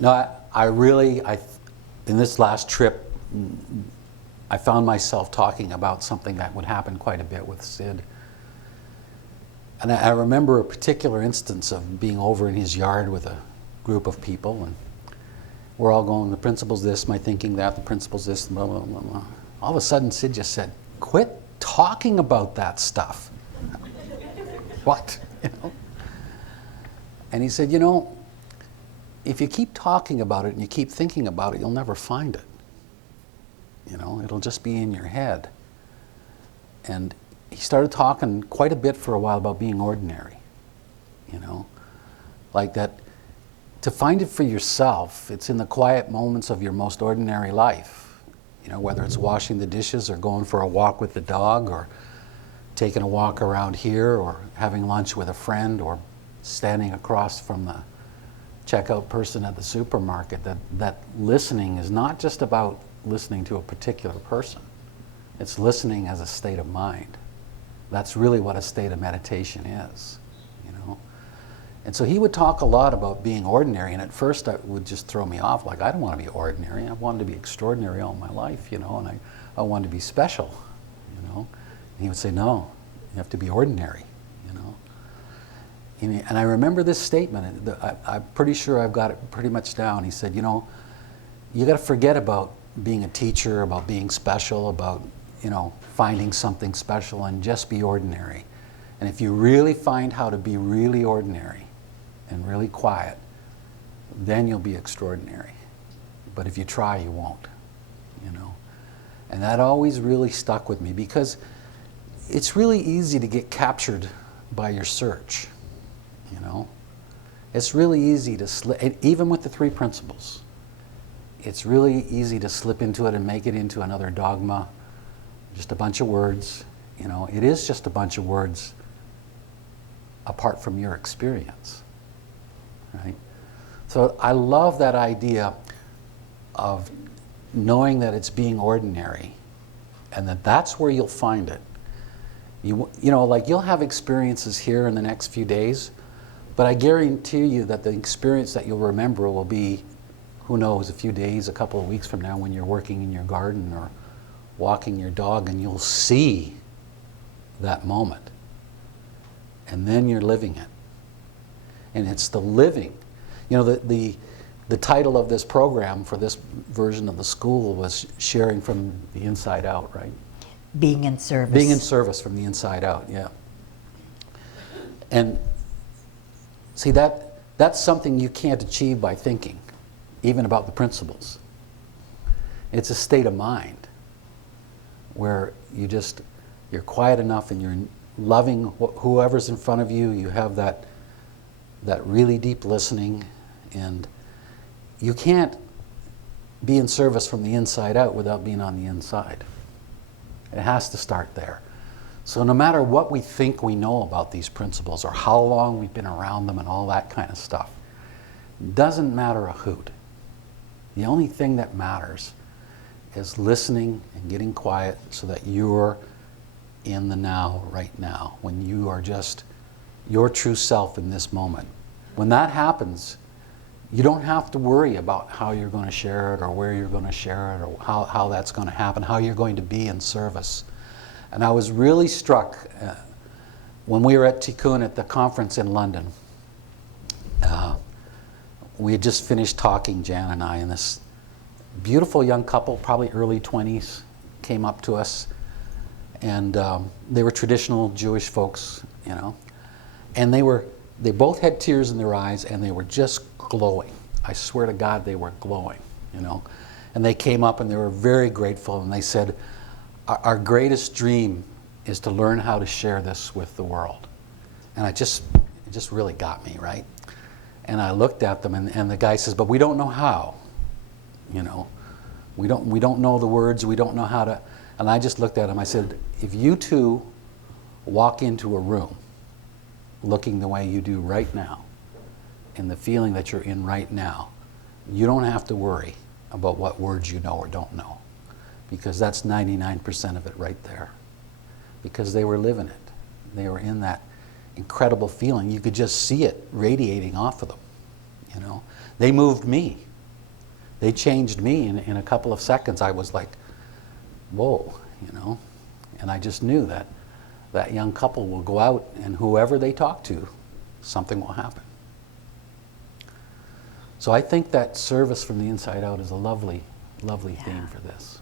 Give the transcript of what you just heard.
No, in this last trip, I found myself talking about something that would happen quite a bit with Sid. And I remember a particular instance of being over in his yard with a group of people, and we're all going, the principal's this, my thinking that, the principal's this, blah, blah, blah, blah. All of a sudden, Sid just said, quit talking about that stuff. What? You know? And he said, you know, if you keep talking about it and you keep thinking about it, you'll never find it. You know, it'll just be in your head. And he started talking quite a bit for a while about being ordinary. You know, like that, to find it for yourself, it's in the quiet moments of your most ordinary life. You know, whether it's washing the dishes or going for a walk with the dog or taking a walk around here or having lunch with a friend or standing across from the checkout person at the supermarket, that listening is not just about listening to a particular person. It's listening as a state of mind. That's really what a state of meditation is, you know. And so he would talk a lot about being ordinary, and at first it would just throw me off, like, I don't want to be ordinary. I wanted to be extraordinary all my life, you know, and I wanted to be special, you know. And he would say, no, you have to be ordinary, you know. And I remember this statement, I'm pretty sure I've got it pretty much down. He said, you know, you got to forget about being a teacher, about being special, about, you know, finding something special, and just be ordinary. And if you really find how to be really ordinary and really quiet, then you'll be extraordinary. But if you try, you won't, you know. And that always really stuck with me, because it's really easy to get captured by your search, you know. It's really easy to slip, even with the 3 principles, it's really easy to slip into it and make it into another dogma, just a bunch of words. You know, it is just a bunch of words apart from your experience, right? So I love that idea of knowing that it's being ordinary, and that's where you'll find it. You know, like, you'll have experiences here in the next few days, but I guarantee you that the experience that you'll remember will be, who knows, a few days, a couple of weeks from now, when you're working in your garden or walking your dog, and you'll see that moment. And then you're living it. And it's the living. You know, the title of this program for this version of the school was Sharing from the Inside Out, right? Being in service. Being in service from the inside out, yeah. And see, that's something you can't achieve by thinking, even about the principles. It's a state of mind where you're quiet enough and you're loving whoever's in front of you. You have that really deep listening, and you can't be in service from the inside out without being on the inside. It has to start there. So no matter what we think we know about these principles or how long we've been around them and all that kind of stuff, doesn't matter a hoot. The only thing that matters is listening and getting quiet so that you're in the now, right now, when you are just your true self in this moment. When that happens, you don't have to worry about how you're going to share it or where you're going to share it or how that's going to happen, how you're going to be in service. And I was really struck when we were at Tikkun at the conference in London. We had just finished talking, Jan and I, and this beautiful young couple, probably early 20s, came up to us. And they were traditional Jewish folks, you know. And they both had tears in their eyes, and they were just glowing. I swear to God, they were glowing, you know. And they came up and they were very grateful, and they said, our greatest dream is to learn how to share this with the world. And it just really got me, right? And I looked at them, and the guy says, but we don't know how, you know. We don't know the words, we don't know how to. And I just looked at him, I said, if you two walk into a room looking the way you do right now, and the feeling that you're in right now, you don't have to worry about what words you know or don't know, because that's 99% of it right there. Because they were living it. They were in that incredible feeling. You could just see it radiating off of them, you know. They moved me. they changed me in a couple of seconds. I was like, whoa, you know. And I just knew that that young couple will go out, and whoever they talk to, something will happen. So I think that service from the inside out is a lovely, lovely theme for this.